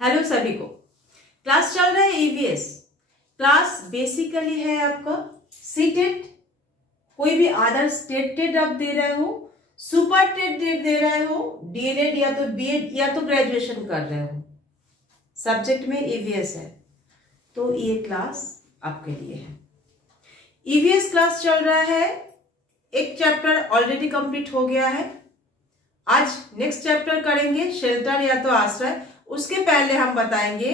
Hello सभी को। Class चल रहा है ईवीएस। क्लास बेसिकली है आपका सीटेट, कोई भी अदर स्टेट टेट आप दे रहे हो, सुपर टेट दे रहे हो, डीएलएड या तो बीएड या तो ग्रेजुएशन कर रहे हो, सब्जेक्ट में ईवीएस है तो ये क्लास आपके लिए है। ईवीएस क्लास चल रहा है, एक चैप्टर ऑलरेडी कंप्लीट हो गया है। आज नेक्स्ट चैप्टर करेंगे शेल्टर या तो आश्रय। उसके पहले हम बताएंगे,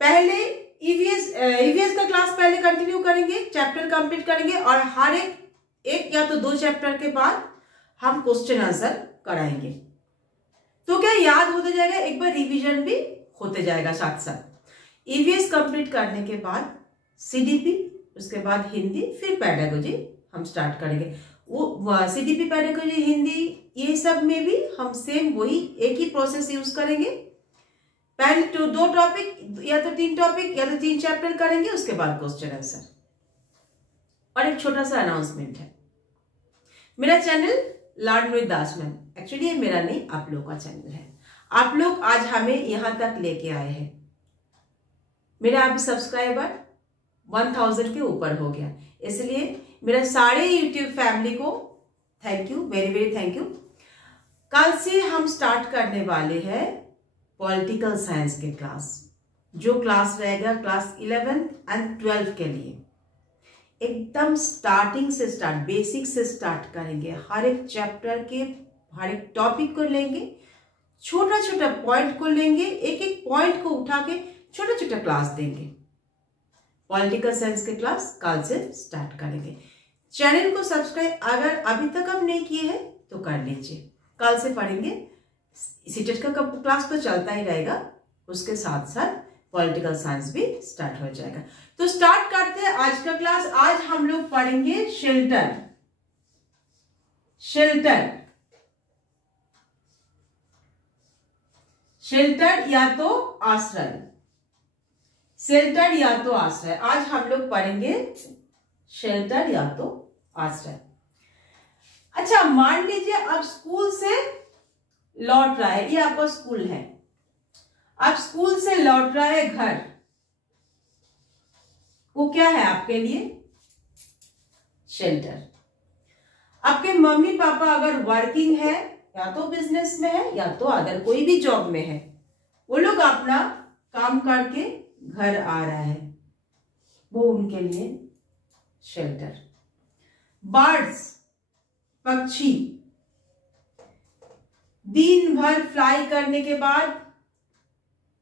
पहले ईवीएस का क्लास पहले कंटिन्यू करेंगे, चैप्टर कंप्लीट करेंगे और हर एक या तो दो चैप्टर के बाद हम क्वेश्चन आंसर कराएंगे। तो क्या याद होते जाएगा, एक बार रिवीजन भी होते जाएगा साथ साथ। ईवीएस कंप्लीट करने के बाद सीडीपी, उसके बाद हिंदी, फिर पेडागोजी हम स्टार्ट करेंगे। वो सीडीपी, पेडागोजी, हिंदी ये सब में भी हम सेम वही एक ही प्रोसेस यूज करेंगे। पहले तो दो टॉपिक या तो तीन टॉपिक या तो तीन चैप्टर करेंगे, उसके बाद क्वेश्चन आंसर। और एक छोटा सा अनाउंसमेंट है, मेरा channel learn with Das ma'am, actually ये मेरा नहीं आप लोग का चैनल है। आप लोग आज हमें यहां तक लेके आए हैं। मेरा अभी सब्सक्राइबर 1000 के ऊपर हो गया, इसलिए मेरा सारे यूट्यूब फैमिली को thank you, very very thank you. कल से हम स्टार्ट करने वाले हैं पॉलिटिकल साइंस के क्लास, जो क्लास रहेगा क्लास 11th एंड 12th के लिए। एकदम स्टार्टिंग से स्टार्ट, बेसिक से स्टार्ट करेंगे। हर एक चैप्टर के हर एक टॉपिक को लेंगे, छोटा छोटा पॉइंट को लेंगे, एक एक पॉइंट को उठा के छोटा छोटा क्लास देंगे। पॉलिटिकल साइंस के क्लास कल से स्टार्ट करेंगे। चैनल को सब्सक्राइब अगर अभी तक आप नहीं किए हैं तो कर लीजिए। कल से पढ़ेंगे, सीटेट का क्लास तो चलता ही रहेगा, उसके साथ साथ पॉलिटिकल साइंस भी स्टार्ट हो जाएगा। तो स्टार्ट करते हैं आज का क्लास। आज हम लोग पढ़ेंगे शेल्टर। शेल्टर, शेल्टर या तो आश्रय, शेल्टर या तो आश्रय। आज हम लोग पढ़ेंगे शेल्टर या तो आश्रय। अच्छा, मान लीजिए आप स्कूल से लौट रहा है, ये आपका स्कूल है, आप स्कूल से लौट रहा है घर, वो क्या है आपके लिए? शेल्टर। आपके मम्मी पापा अगर वर्किंग है, या तो बिजनेस में है या तो अदर कोई भी जॉब में है, वो लोग अपना काम करके घर आ रहा है, वो उनके लिए शेल्टर। बर्ड्स, पक्षी दिन भर फ्लाई करने के बाद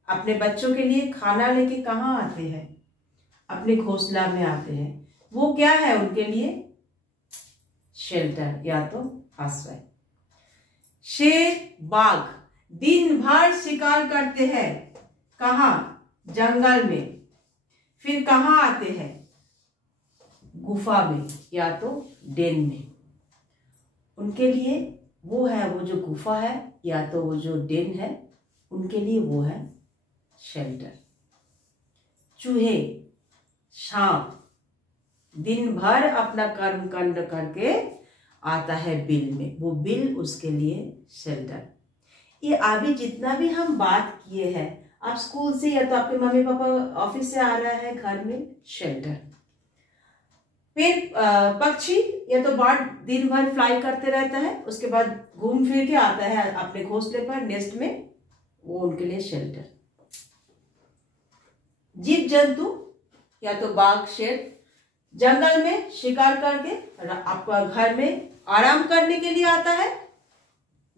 अपने बच्चों के लिए खाना लेके कहाँ आते हैं? अपने घोंसला में आते हैं, वो क्या है उनके लिए? शेल्टर या तो आश्रय। शेर, बाघ दिन भर शिकार करते हैं, कहाँ? जंगल में, फिर कहाँ आते हैं? गुफा में या तो डेन में। उनके लिए वो है, वो जो गुफा है या तो वो जो डेन है, उनके लिए वो है शेल्टर। चूहे, सांप दिन भर अपना कर्म कांड करके आता है बिल में, वो बिल उसके लिए शेल्टर। ये अभी जितना भी हम बात किए हैं, आप स्कूल से या तो आपके मम्मी पापा ऑफिस से आ रहा है घर में, शेल्टर। फिर पक्षी या तो बर्ड दिन भर फ्लाई करते रहता है, उसके बाद घूम फिर के आता है अपने घोंसले पर, नेस्ट में, वो उनके लिए शेल्टर। जीव जंतु या तो बाघ, शेर जंगल में शिकार करके आपका घर में आराम करने के लिए आता है,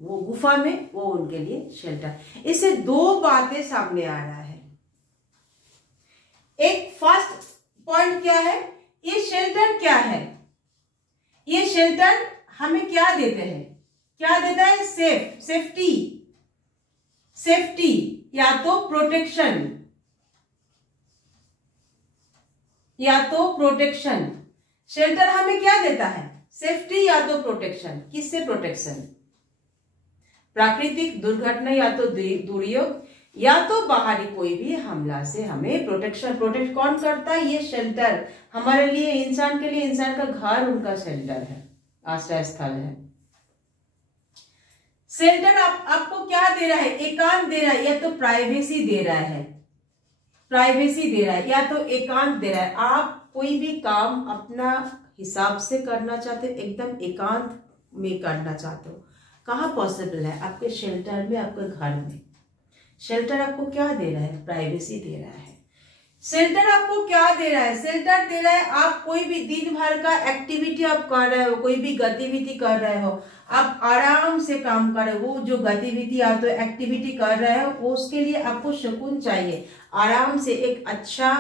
वो गुफा में, वो उनके लिए शेल्टर। इससे दो बातें सामने आ रहा है। एक फर्स्ट पॉइंट क्या है, ये शेल्टर क्या है? ये शेल्टर हमें क्या देते हैं? क्या देता है? सेफ्टी, सेफ्टी या तो प्रोटेक्शन, या तो प्रोटेक्शन। शेल्टर हमें क्या देता है? सेफ्टी या तो प्रोटेक्शन। किससे प्रोटेक्शन? प्राकृतिक दुर्घटना या तो दुर्योग या तो बाहरी कोई भी हमला से हमें प्रोटेक्शन। प्रोटेक्ट कौन करता है? ये शेल्टर हमारे लिए, इंसान के लिए, इंसान का घर उनका शेल्टर है, आश्रय स्थल है। शेल्टर आपको क्या दे रहा है, एकांत दे रहा है, या तो प्राइवेसी दे रहा है, प्राइवेसी दे रहा है, या तो एकांत दे रहा है। आप कोई भी काम अपना हिसाब से करना चाहते हो, एकदम एकांत में करना चाहते हो, कहाँ पॉसिबल है? आपके शेल्टर में, आपके घर में। शेल्टर आपको क्या दे रहा है? प्राइवेसी दे रहा है। शेल्टर आपको क्या दे रहा है? शेल्टर दे रहा है आप कोई भी दिन भर का एक्टिविटी आप कर रहे हो, कोई भी गतिविधि कर रहे हो, आप आराम से काम कर रहे हो, वो जो गतिविधि या तो एक्टिविटी कर रहे हो वो उसके लिए आपको सुकून चाहिए, आराम से एक अच्छा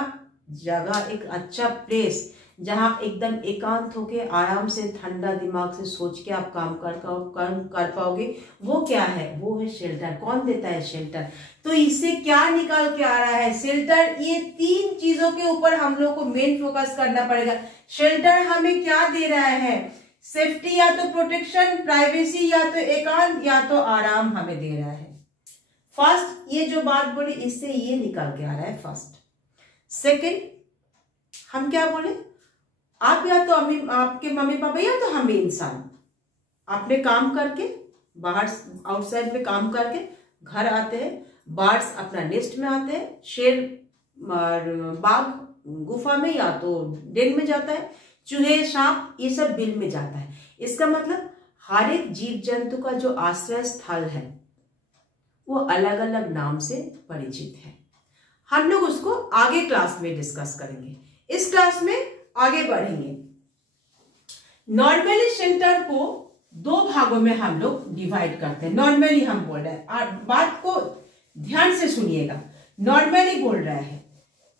जगह, एक अच्छा प्लेस जहां एकदम एकांत होके आराम से ठंडा दिमाग से सोच के आप काम कर पाओगे, वो क्या है? वो है शेल्टर। कौन देता है? शेल्टर। तो इससे क्या निकाल के आ रहा है? शेल्टर। ये तीन चीजों के ऊपर हम लोग को मेन फोकस करना पड़ेगा। शेल्टर हमें क्या दे रहा है? सेफ्टी या तो प्रोटेक्शन, प्राइवेसी या तो एकांत, या तो आराम हमें दे रहा है। फर्स्ट ये जो बात बोली इससे ये निकाल के आ रहा है फर्स्ट। सेकंड हम क्या बोले? आप या तो आपके मम्मी पापा या तो हम इंसान, आपने काम करके बाहर आउटसाइड में काम करके घर आते हैं, बर्ड्स अपना नेस्ट में आते हैं, शेर बाघ गुफा में या तो डेन में जाता है, चूहे सांप ये सब बिल में जाता है। इसका मतलब हर एक जीव जंतु का जो आश्रय स्थल है वो अलग अलग नाम से परिचित है। हम लोग उसको आगे क्लास में डिस्कस करेंगे। इस क्लास में आगे बढ़ेंगे। नॉर्मली शेल्टर को दो भागों में हम लोग डिवाइड करते हैं। नॉर्मली हम बोल रहे हैं, बात को ध्यान से सुनिएगा, नॉर्मली बोल रहे हैं।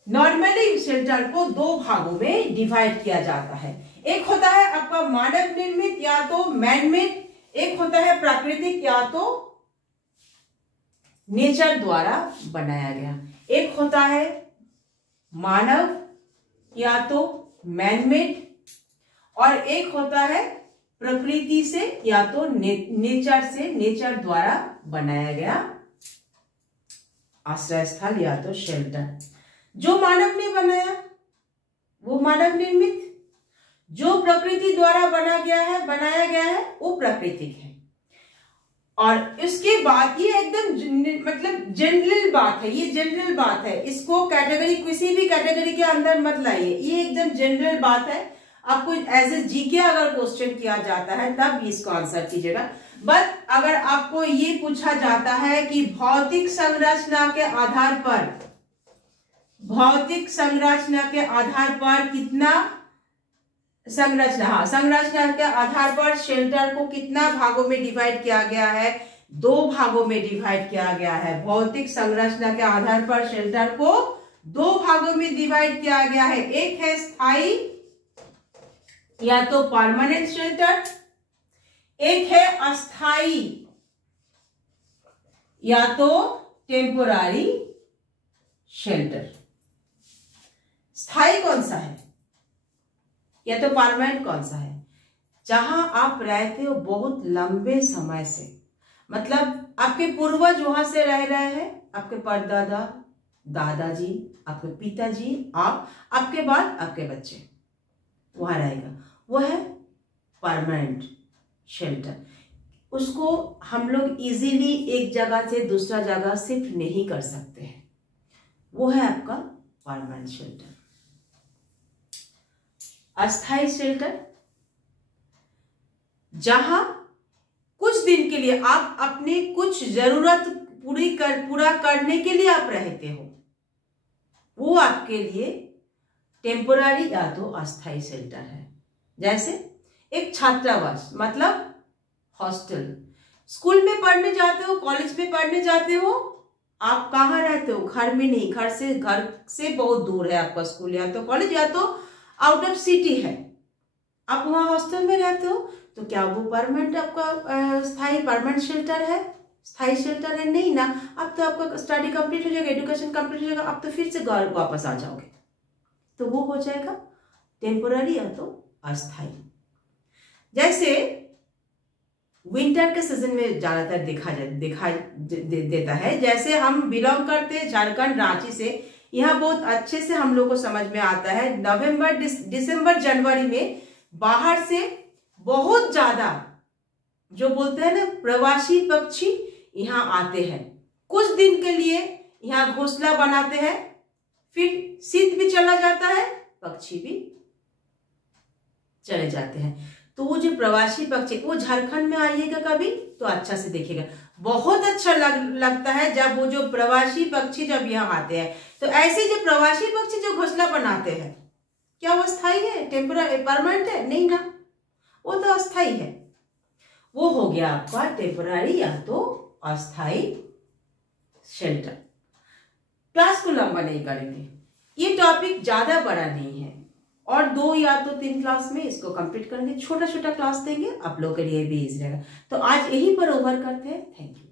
नॉर्मली शेल्टर को दो भागों में डिवाइड किया जाता है। एक होता है आपका मानव निर्मित या तो मैनमेड, एक होता है प्राकृतिक या तो नेचर द्वारा बनाया गया। एक होता है मानव या तो मैनमेड और एक होता है प्रकृति से या तो नेचर से, नेचर द्वारा बनाया गया आश्रय स्थल या तो शेल्टर। जो मानव ने बनाया वो मानव निर्मित, जो प्रकृति द्वारा बनाया गया है वो प्राकृतिक है। और इसके बाद ये एकदम मतलब जनरल बात है, ये जनरल बात है, इसको कैटेगरी किसी भी कैटेगरी के अंदर मत लाइए, ये एकदम जनरल बात है। आपको एज ए जीके अगर क्वेश्चन किया जाता है तब इसको आंसर कीजिएगा। बट अगर आपको ये पूछा जाता है कि भौतिक संरचना के आधार पर, भौतिक संरचना के आधार पर कितना संरचना के आधार पर शेल्टर को कितना भागों में डिवाइड किया गया है? दो भागों में डिवाइड किया गया है। भौतिक संरचना के आधार पर शेल्टर को दो भागों में डिवाइड किया गया है। एक है स्थायी या तो परमानेंट शेल्टर, एक है अस्थाई या तो टेम्पोरारी शेल्टर। स्थायी कौन सा है या तो परमानेंट कौन सा है? जहां आप रहते हो बहुत लंबे समय से, मतलब आपके पूर्वज वहां से रह रहे हैं, आपके परदादा, दादाजी, आपके पिताजी, आपके बाद आपके बच्चे वहां रहेगा, वो है परमानेंट शेल्टर। उसको हम लोग इजीली एक जगह से दूसरा जगह शिफ्ट नहीं कर सकते हैं, वो है आपका परमानेंट शेल्टर। अस्थायी शेल्टर, जहां कुछ दिन के लिए आप अपने कुछ जरूरत पूरा करने के लिए आप रहते हो, वो आपके लिए टेम्पोररी या तो अस्थायी शेल्टर है। जैसे एक छात्रावास मतलब हॉस्टल, स्कूल में पढ़ने जाते हो, कॉलेज में पढ़ने जाते हो, आप कहाँ रहते हो? घर में नहीं, घर से बहुत दूर है आपका स्कूल या तो कॉलेज, या तो आउट ऑफ सिटी है, आप वहां हॉस्टल में रहते हो, तो क्या वो परमानेंट आपका स्थायी परमानेंट शेल्टर है? स्थायी शेल्टर है? नहीं ना। अब तो आपका स्टडी कंप्लीट हो जाएगा, एजुकेशन कंप्लीट हो जाएगा, आप तो फिर से घर वापस आ जाओगे, तो वो हो जाएगा टेम्पोररी या तो अस्थायी। जैसे विंटर के सीजन में ज्यादातर दिखाई देता है। जैसे हम बिलोंग करते हैं झारखंड, रांची से, यह बहुत अच्छे से हम लोग को समझ में आता है। नवंबर, दिसंबर, जनवरी में बाहर से बहुत ज्यादा जो बोलते हैं ना प्रवासी पक्षी यहाँ आते हैं, कुछ दिन के लिए यहाँ घोंसला बनाते हैं, फिर शीत भी चला जाता है, पक्षी भी चले जाते हैं। तो वो जो प्रवासी पक्षी, वो झारखंड में आइएगा कभी तो अच्छा से देखिएगा, बहुत अच्छा लगता है जब वो जो प्रवासी पक्षी जब यहाँ आते हैं। तो ऐसे जो प्रवासी पक्षी जो घोंसला बनाते हैं, क्या वो स्थायी है, टेम्पररी, परमानेंट है? नहीं ना, वो तो अस्थाई है। वो हो गया आपका टेम्पररी या तो अस्थाई शेल्टर। क्लास को लंबा नहीं करेंगे, ये टॉपिक ज्यादा बड़ा नहीं है, और 2 या तो 3 क्लास में इसको कंप्लीट करेंगे, छोटा छोटा क्लास देंगे, आप लोग के लिए भी इजी रहेगा। तो आज यहीं पर ओवर करते हैं। Thank you.